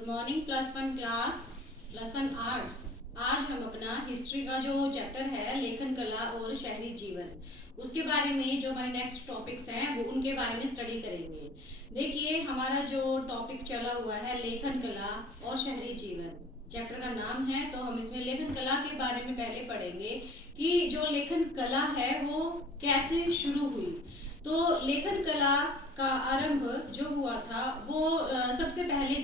Good morning plus one arts. आज हम अपना हिस्ट्री का जो चैप्टर है लेखन कला और शहरी जीवन, उसके बारे में जो हमारे नेक्स्ट टॉपिक्स हैं वो उनके बारे में स्टडी करेंगे। देखिए, हमारा जो टॉपिक चला हुआ है लेखन कला और शहरी जीवन, चैप्टर का नाम है। तो हम इसमें लेखन कला के बारे में पहले पढ़ेंगे कि जो लेखन कला है वो कैसे शुरू हुई। तो लेखन कला का आरंभ जो हुआ था वो सबसे पहले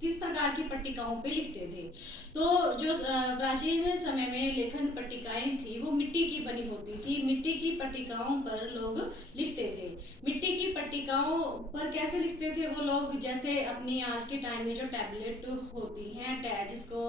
किस प्रकार की पट्टिकाओं पे लिखते थे। तो जो प्राचीन समय में लेखन पट्टिकाएं थी वो मिट्टी की बनी होती थी। मिट्टी की पट्टिकाओं पर लोग लिखते थे। मिट्टी की पट्टिकाओं पर कैसे लिखते थे वो लोग, जैसे अपनी आज के टाइम में जो टैबलेट होती हैं, जिसको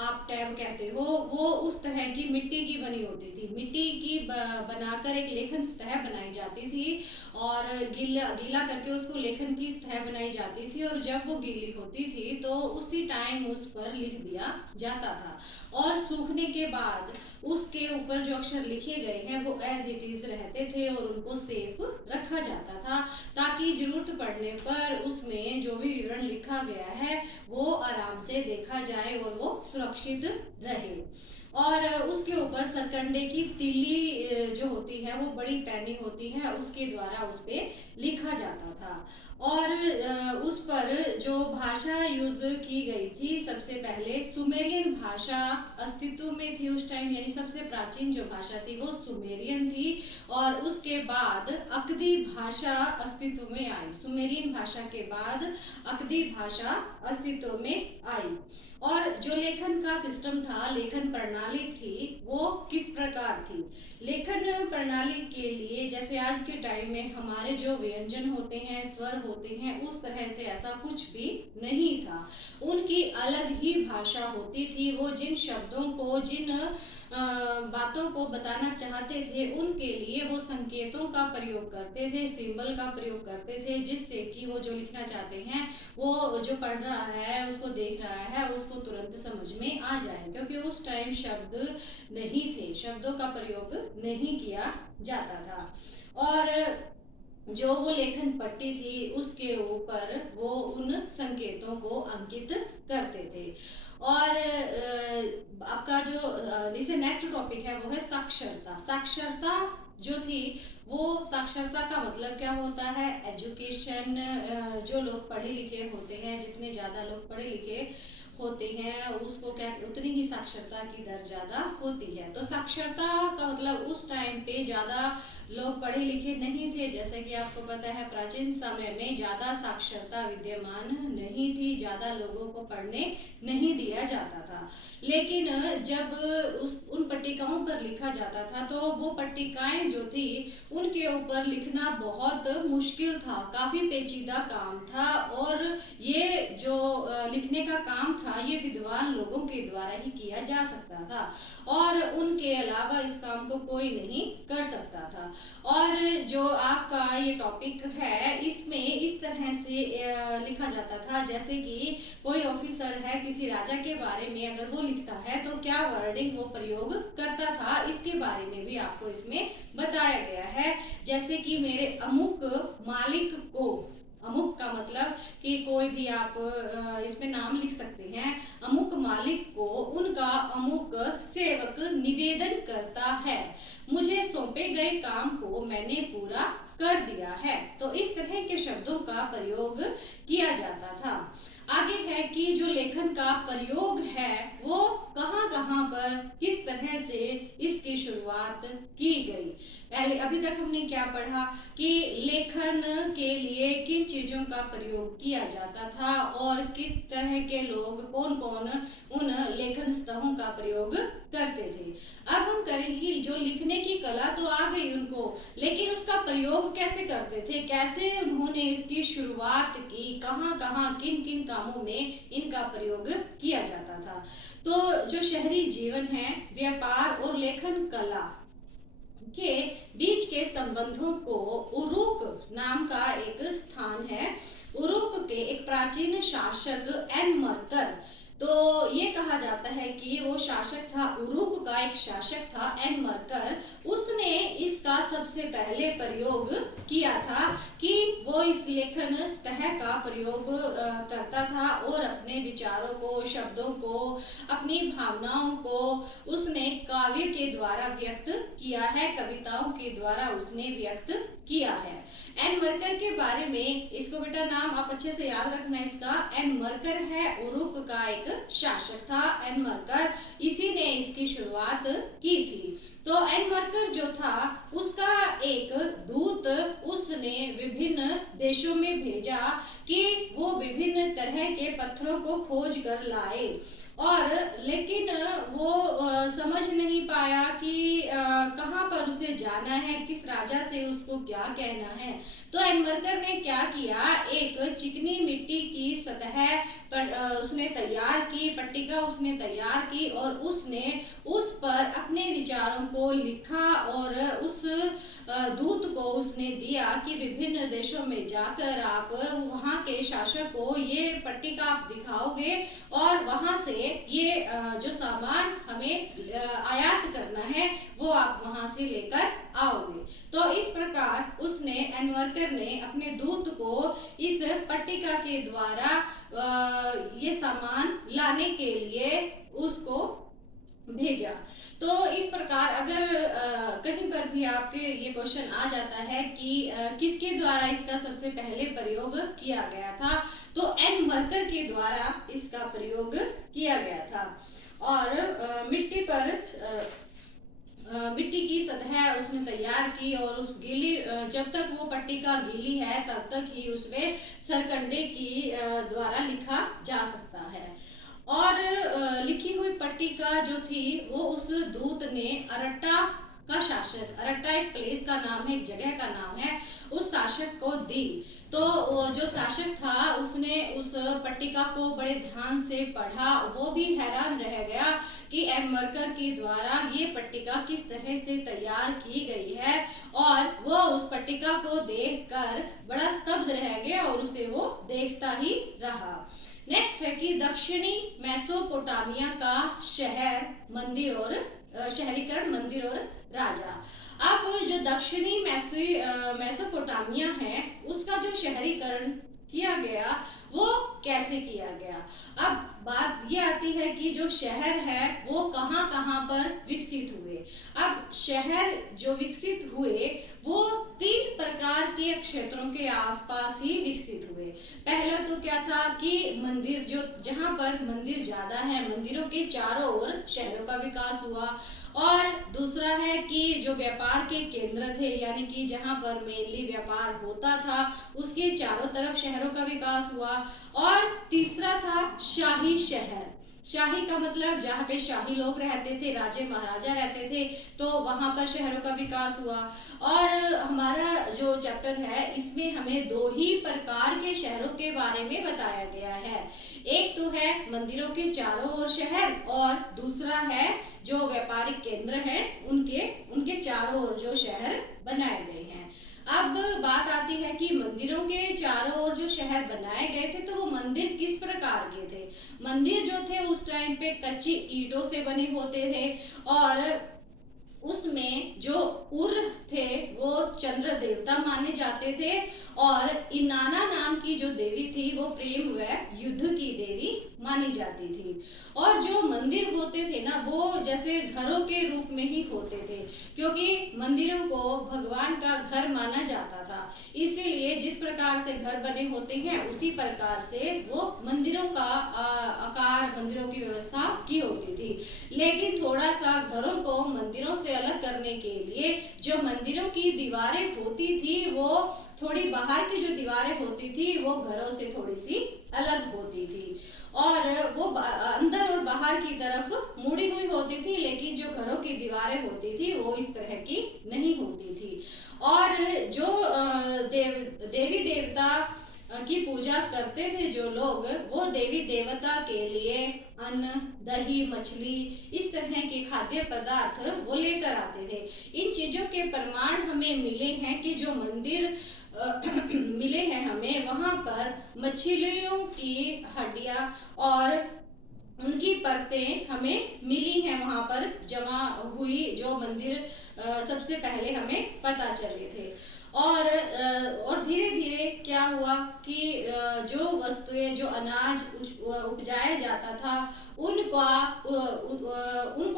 आप टैब कहते हो, वो उस तरह की मिट्टी की बनी होती थी। मिट्टी की बनाकर एक लेखन सतह बनाई जाती थी और गीला करके उसको लेखन की सतह बनाई जाती थी, और जब वो गीली होती थी तो उसी टाइम उस पर लिख दिया जाता था, और सूखने के बाद उसके ऊपर जो अक्षर लिखे गए हैं वो एज इट इज रहते थे और उनको सेफ रखा जाता था, ताकि जरूरत पड़ने पर उसमें जो भी विवरण लिखा गया है वो आराम से देखा जाए और वो सुरक्षित रहे। और उसके ऊपर सरकंडे की तीली जो होती है वो बड़ी पैनी होती है, उसके द्वारा उस पे लिखा जाता था। और उस पर जो भाषा यूज की गई थी, सबसे पहले सुमेरियन भाषा अस्तित्व में थी उस टाइम, यानी सबसे प्राचीन जो भाषा थी वो सुमेरियन थी। और उसके बाद अकदी भाषा अस्तित्व में आई। सुमेरियन भाषा के बाद अकदी भाषा अस्तित्व में आई। और जो लेखन का सिस्टम था, लेखन प्रणाली थी, वो किस प्रकार थी। लेखन प्रणाली के लिए जैसे आज के टाइम में हमारे जो व्यंजन होते हैं, स्वर होते हैं, उस तरह से ऐसा कुछ भी नहीं था। उनकी अलग ही भाषा होती थी। वो जिन शब्दों को, जिन बातों को बताना चाहते थे, उनके लिए वो संकेतों का प्रयोग करते थे, सिंबल का प्रयोग करते थे, जिससे कि वो जो लिखना चाहते हैं वो जो पढ़ रहा है, उसको देख रहा है, उसको तुरंत समझ में आ जाए, क्योंकि उस टाइम शब्द नहीं थे, शब्दों का प्रयोग नहीं किया जाता था। और जो वो लेखन पट्टी थी उसके ऊपर वो उन संकेतों को अंकित करते थे। और आपका जो जैसे नेक्स्ट टॉपिक है वो है साक्षरता। साक्षरता जो थी वो, साक्षरता का मतलब क्या होता है, एजुकेशन। जो लोग पढ़े लिखे होते हैं, जितने ज्यादा लोग पढ़े लिखे होते हैं उसको क्या, उतनी ही साक्षरता की दर ज्यादा होती है। तो साक्षरता का मतलब उस टाइम पे ज्यादा लोग पढ़े लिखे नहीं थे। जैसे कि आपको पता है प्राचीन समय में ज्यादा साक्षरता विद्यमान नहीं थी, ज्यादा लोगों को पढ़ने नहीं दिया जाता था। लेकिन जब उन पट्टिकाओं पर लिखा जाता था तो वो पट्टिकाएं जो थी उनके ऊपर लिखना बहुत मुश्किल था, काफी पेचीदा काम था। और ये जो लिखने का काम था ये विद्वान लोगों के द्वारा ही किया जा सकता था, और उनके अलावा इस काम को कोई नहीं कर सकता था। और जो आपका ये टॉपिक है इसमें इस तरह से लिखा जाता था, जैसे कि कोई ऑफिसर है किसी राजा के बारे में अगर वो लिखता है तो क्या वर्डिंग वो प्रयोग करता था, इसके बारे में भी आपको इसमें बताया गया है। जैसे कि मेरे अमुक मालिक को, अमुक का मतलब कि कोई भी आप इसमें नाम लिख सकते हैं। अमुक मालिक को उनका अमुक सेवक निवेदन करता है, मुझे सौंपे गए काम को मैंने पूरा कर दिया है। तो इस तरह के शब्दों का प्रयोग किया जाता था। आगे है कि जो लेखन का प्रयोग है वो कहाँ कहाँ पर किस तरह से इसकी शुरुआत की गई। पहले अभी तक हमने क्या पढ़ा कि लेखन के लिए किन चीजों का प्रयोग किया जाता था और किस तरह के लोग, कौन कौन उन लेखन स्तहों का प्रयोग करते थे। अब हम करेंगे जो लिखने की कला तो आ गई उनको, लेकिन उसका प्रयोग कैसे करते थे, कैसे उन्होंने इसकी शुरुआत की, कहाँ कहाँ किन किन कामों में इनका प्रयोग किया जाता था। तो जो शहरी जीवन है, व्यापार और लेखन कला के बीच के संबंधों को उरुक नाम का एक स्थान है। उरुक के एक प्राचीन शासक एन मर्कर तो ये कहा जाता है कि वो शासक था, उरुक का एक शासक था एन मरकर, उसने इसका सबसे पहले प्रयोग किया था कि वो इस लेखन सतह का प्रयोग करता था और अपने विचारों को, शब्दों को, अपनी भावनाओं को उसने काव्य के द्वारा व्यक्त किया है, कविताओं के द्वारा उसने व्यक्त किया है। एन मरकर के बारे में, इसको बेटा नाम आप अच्छे से याद रखना इसका, एन मरकर है उरुक का एक शासक था एन मरकर, इसी ने इसकी शुरुआत की थी। तो एन मरकर जो था उसका एक दूत उसने विभिन्न देशों में भेजा कि वो विभिन्न तरह के पत्थरों को खोज कर लाए, और लेकिन वो समझ नहीं पाया कि कहाँ पर उसे जाना है, किस राजा से उसको क्या कहना है। तो एनमरकर ने क्या किया, एक चिकनी मिट्टी की सतह पर उसने तैयार की, पट्टिका उसने तैयार की और उसने उस पर अपने विचारों को लिखा और उस दूत को उसने दिया कि विभिन्न देशों में जाकर आप वहाँ के शासक को ये पट्टिका आप दिखाओगे और वहाँ से ये जो सामान हमें आयात करना है वो आप वहाँ से लेकर आओगे। तो इस प्रकार उसने एनवर्कर ने अपने दूत को इस पट्टिका के द्वारा ये सामान लाने के लिए उसको भेजा। तो इस प्रकार अगर कहीं पर भी आपके ये क्वेश्चन आ जाता है कि किसके द्वारा इसका सबसे पहले प्रयोग किया गया था, तो एन मरकर के द्वारा इसका प्रयोग किया गया था। और मिट्टी पर मिट्टी की सतह उसने तैयार की और उस गीली, जब तक वो पट्टिका गीली है तब तक ही उसमें सरकंडे की द्वारा लिखा जा सकता है। और लिखी हुई पट्टिका जो थी वो उस दूत ने अरट्टा का शासक, अरट्टा एक प्लेस का नाम है, एक जगह का नाम है, उस शासक को दी। तो जो शासक था उसने उस पट्टिका को बड़े ध्यान से पढ़ा, वो भी हैरान रह गया कि एनमरकर के द्वारा ये पट्टिका किस तरह से तैयार की गई है, और वो उस पट्टिका को देखकर बड़ा स्तब्ध रह गया और उसे वो देखता ही रहा। नेक्स्ट है कि दक्षिणी मेसोपोटामिया का शहर, मंदिर और शहरीकरण, मंदिर और राजा। अब जो दक्षिणी मेसोपोटामिया है उसका जो शहरीकरण किया गया वो कैसे किया गया। अब बात ये आती है कि जो शहर है वो कहाँ कहाँ पर विकसित हुए। अब शहर जो विकसित हुए वो 3 प्रकार के क्षेत्रों के आसपास ही विकसित हुए। पहला तो क्या था कि मंदिर, जो जहाँ पर मंदिर ज्यादा है, मंदिरों के चारों ओर शहरों का विकास हुआ। और दूसरा है कि जो व्यापार के केंद्र थे, यानी कि जहाँ पर मेनली व्यापार होता था उसके चारों तरफ शहरों का विकास हुआ। और तीसरा था शाही शहर। शाही का मतलब जहाँ पे शाही लोग रहते थे, राजे महाराजा रहते थे, तो वहां पर शहरों का विकास हुआ। और हमारा जो चैप्टर है इसमें हमें 2 ही प्रकार के शहरों के बारे में बताया गया है। एक तो है मंदिरों के चारों ओर शहर, और दूसरा है जो व्यापारिक केंद्र हैं उनके चारों ओर जो शहर बनाए गए हैं। अब बात आती है कि मंदिरों के चारों ओर जो शहर बनाए गए थे तो वो मंदिर किस प्रकार के थे। मंदिर जो थे उस टाइम पे कच्ची ईंटों से बने होते थे, और उसमें जो उर थे वो चंद्र देवता माने जाते थे, और इनाना नाम की जो देवी थी वो प्रेम व युद्ध की देवी मानी जाती थी। और जो मंदिर होते थे ना वो जैसे घरों के रूप में ही होते थे, क्योंकि मंदिरों को भगवान का घर माना जाता था, इसीलिए जिस प्रकार से घर बने होते हैं उसी प्रकार से वो मंदिरों का आकार, मंदिरों की व्यवस्था की होती थी। लेकिन थोड़ा सा घरों को मंदिरों से अलग करने के लिए जो मंदिरों की दीवारें होती थी वो थोड़ी बाहर की जो दीवारें होती थी वो घरों से थोड़ी सी अलग होती थी, और वो अंदर और बाहर की तरफ मुड़ी हुई होती थी, लेकिन जो घरों की दीवारें होती थी वो इस तरह की नहीं होती थी। और जो देवी देवता की पूजा करते थे जो लोग, वो देवी देवता के लिए अन्न, दही, मछली, इस तरह के खाद्य पदार्थ वो लेकर आते थे। इन चीजों के प्रमाण हमें मिले हैं कि जो मंदिर मिले हैं हमें, वहां पर मछलियों की हड्डियां और परतें हमें मिली हैं वहां पर जमा हुई, जो मंदिर सबसे पहले हमें पता चले थे। और धीरे धीरे क्या हुआ कि जो वस्तुएं, जो अनाज उपजाया जाता था, उनको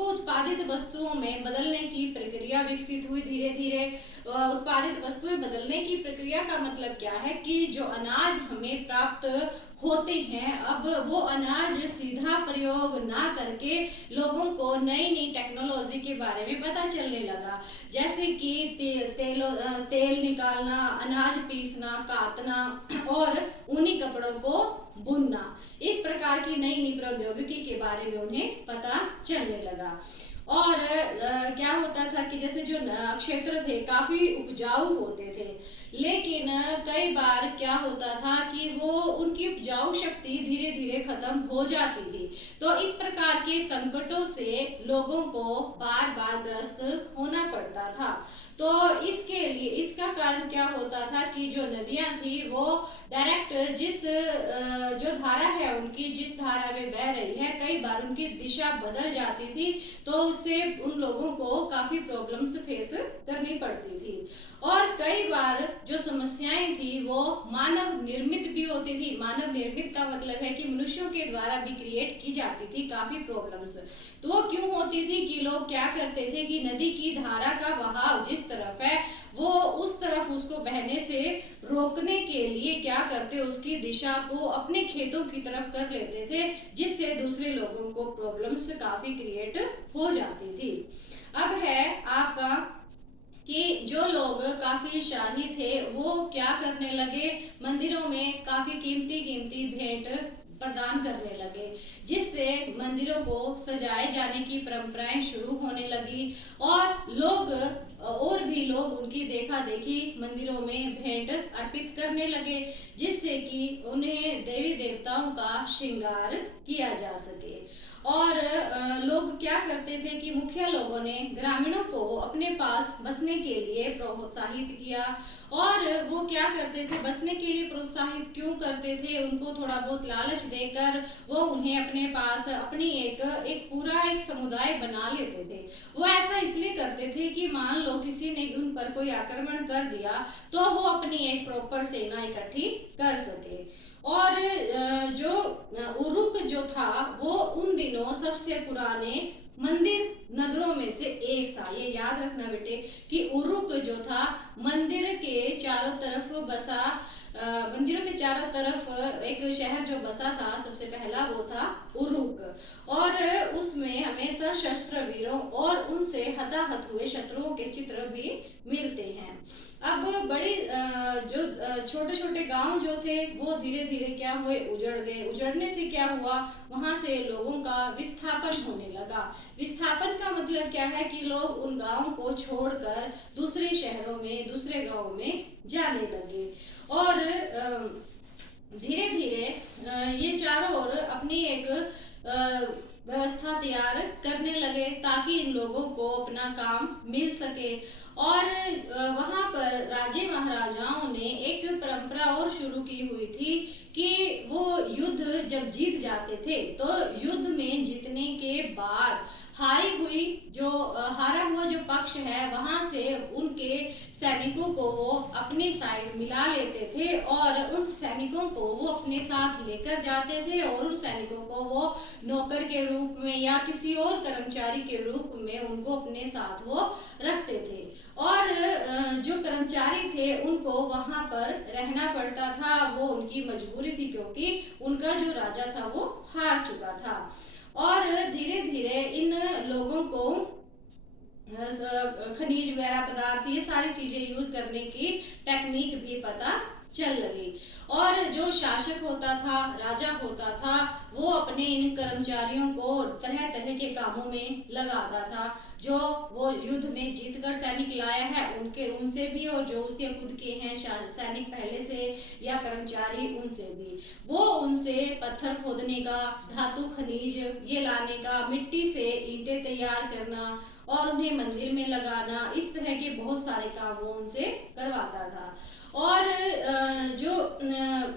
उत्पादित वस्तुओं में बदलने की प्रक्रिया विकसित हुई। धीरे धीरे उत्पादित वस्तुएं बदलने की प्रक्रिया का मतलब क्या है कि जो अनाज हमें प्राप्त होते हैं, अब वो अनाज सीधा प्रयोग ना करके लोगों को नई नई टेक्नोलॉजी के बारे में पता चलने लगा, जैसे कि तेल निकालना, अनाज पीसना, काटना और ऊनी कपड़ों को बुनना। इस प्रकार की नई नई प्रौद्योगिकी के बारे में उन्हें पता चलने लगा। और क्या होता था कि जैसे जो क्षेत्र थे काफी उपजाऊ होते थे, लेकिन कई बार क्या होता था कि वो उनकी उपजाऊ शक्ति धीरे धीरे खत्म हो जाती थी। तो इस प्रकार के संकटों से लोगों को बार बार ग्रस्त होना पड़ता था। तो इसके लिए इसका कारण क्या होता था कि जो नदियां थी वो डायरेक्ट जो धारा है उनकी, जिस धारा में बह रही है, कई बार उनकी दिशा बदल जाती थी, तो उससे उन लोगों को काफी प्रॉब्लम्स फेस करनी पड़ती थी। और कई बार जो समस्याएं थी वो मानव निर्मित भी होती थी। मानव निर्मित का मतलब है कि मनुष्यों के द्वारा भी क्रिएट की जाती थी काफी प्रॉब्लम्स। तो वो क्यों होती थी कि लोग क्या करते थे कि नदी की धारा का बहाव जिस तरफ है वो उस तरफ उसको बहने से रोकने के लिए क्या करते, उसकी दिशा को अपने खेतों की तरफ कर लेते थे, जिससे दूसरे लोगों को प्रॉब्लम्स काफी क्रिएट हो जाती थी। अब है आपका कि जो लोग काफी शाही थे वो क्या करने लगे, मंदिरों में काफी कीमती कीमती भेंट प्रदान करने लगे, जिससे मंदिरों को सजाए जाने की परंपराएं शुरू होने लगी और भी लोग उनकी देखा देखी मंदिरों में भेंट अर्पित करने लगे, जिससे कि उन्हें देवी देवताओं का श्रृंगार किया जा सके। और लोग क्या करते थे कि मुखिया लोगों ने ग्रामीणों को अपने पास बसने के लिए प्रोत्साहित किया। और वो क्या करते थे, बसने के लिए प्रोत्साहित क्यों करते थे, उनको थोड़ा बहुत लालच देकर वो उन्हें अपने पास अपनी एक पूरा एक समुदाय बना लेते थे। वो ऐसा इसलिए करते थे कि मान लो किसी ने उन पर कोई आक्रमण कर दिया तो वो अपनी एक प्रॉपर सेना इकट्ठी कर सके। और जो उरुक जो था वो उन दिनों सबसे पुराने मंदिर नगरों में से एक था। ये याद रखना बेटे कि उरुक जो था मंदिर के चारों तरफ बसा, मंदिरों के चारों तरफ एक शहर जो बसा था सबसे पहला वो था उरुक। और उसमें हमेशा शस्त्र वीरों और उनसे हताहत हुए शत्रुओं के चित्र भी मिलते हैं। अब बड़ी जो छोटे छोटे गांव जो थे वो धीरे धीरे क्या हुए, उजड़ गए। उजड़ने से क्या हुआ, वहां से लोगों का विस्थापन होने लगा। विस्थापन का मतलब क्या है कि लोग उन गांवों को छोड़कर दूसरे शहरों में, दूसरे गांवों में जाने लगे। और धीरे धीरे ये चारों ओर अपनी एक व्यवस्था तैयार करने लगे ताकि इन लोगों को अपना काम मिल सके। और वहां पर राजे महाराजाओं ने एक परंपरा और शुरू की हुई थी कि वो युद्ध जब जीत जाते थे तो युद्ध में जीतने के बाद हारा हुआ जो पक्ष है वहां से उनके सैनिकों को वो अपनी साइड मिला लेते थे और उन सैनिकों को वो अपने साथ लेकर जाते थे और उन सैनिकों को वो नौकर के रूप में या किसी और कर्मचारी के रूप में उनको अपने साथ वो रखते थे। और जो कर्मचारी थे उनको वहां पर रहना पड़ता था, वो उनकी मजबूरी थी क्योंकि उनका जो राजा था वो हार चुका था। और धीरे धीरे इन लोगों को खनिज वगैरह पदार्थ ये सारी चीजें यूज करने की टेक्निक भी पता चल लगी। और जो शासक होता था, राजा होता था, वो अपने इन कर्मचारियों को तरह तरह के कामों में लगाता था। जो वो युद्ध में जीतकर सैनिक लाया है उनसे भी, और जो उसके खुद के हैं सैनिक पहले से या कर्मचारी उनसे भी, वो उनसे पत्थर खोदने का, धातु खनिज ये लाने का, मिट्टी से ईंटें तैयार करना और उन्हें मंदिर में लगाना, इस तरह के बहुत सारे काम वो उनसे करवाता था। और जो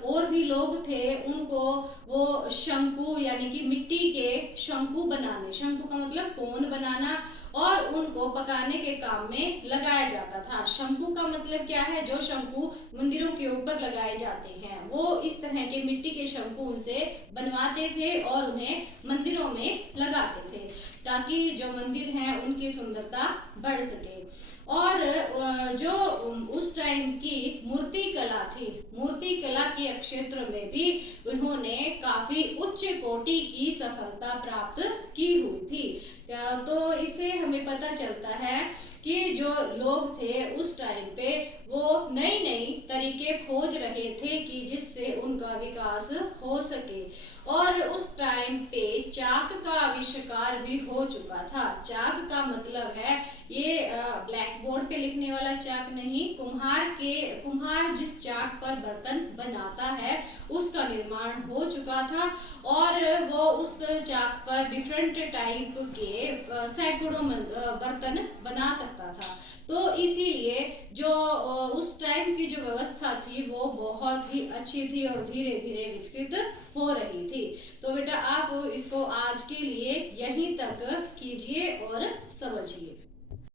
और भी लोग थे उनको वो शंकु यानी कि मिट्टी के शंकु बनाने, शंकु का मतलब कोन बनाना, और उनको पकाने के काम में लगाया जाता था। शंकु का मतलब क्या है, जो शंकु मंदिरों के ऊपर लगाए जाते हैं, वो इस तरह के मिट्टी के शंकु उनसे बनवाते थे और उन्हें मंदिरों में लगाते थे ताकि जो मंदिर हैं उनकी सुंदरता बढ़ सके। और जो उस टाइम की मूर्ति कला थी, मूर्ति कला के क्षेत्र में भी उन्होंने काफी उच्च कोटि की सफलता प्राप्त की हुई थी। तो इससे हमें पता चलता है कि जो लोग थे उस टाइम पे वो नई नई तरीके खोज रहे थे कि जिससे उनका विकास हो सके। और उस टाइम पे चाक का आविष्कार भी हो चुका था। चाक का मतलब है ये ब्लैक बोर्ड पे लिखने वाला चाक नहीं, कुम्हार जिस चाक पर बर्तन बनाता है उसका निर्माण हो चुका था और वो उस चाक पर डिफरेंट टाइप के सैकड़ों बर्तन बना सकता था। तो इसीलिए जो उस टाइम की जो व्यवस्था थी वो बहुत ही अच्छी थी और धीरे धीरे विकसित हो रही थी। तो बेटा आप इसको आज के लिए यहीं तक कीजिए और समझिए।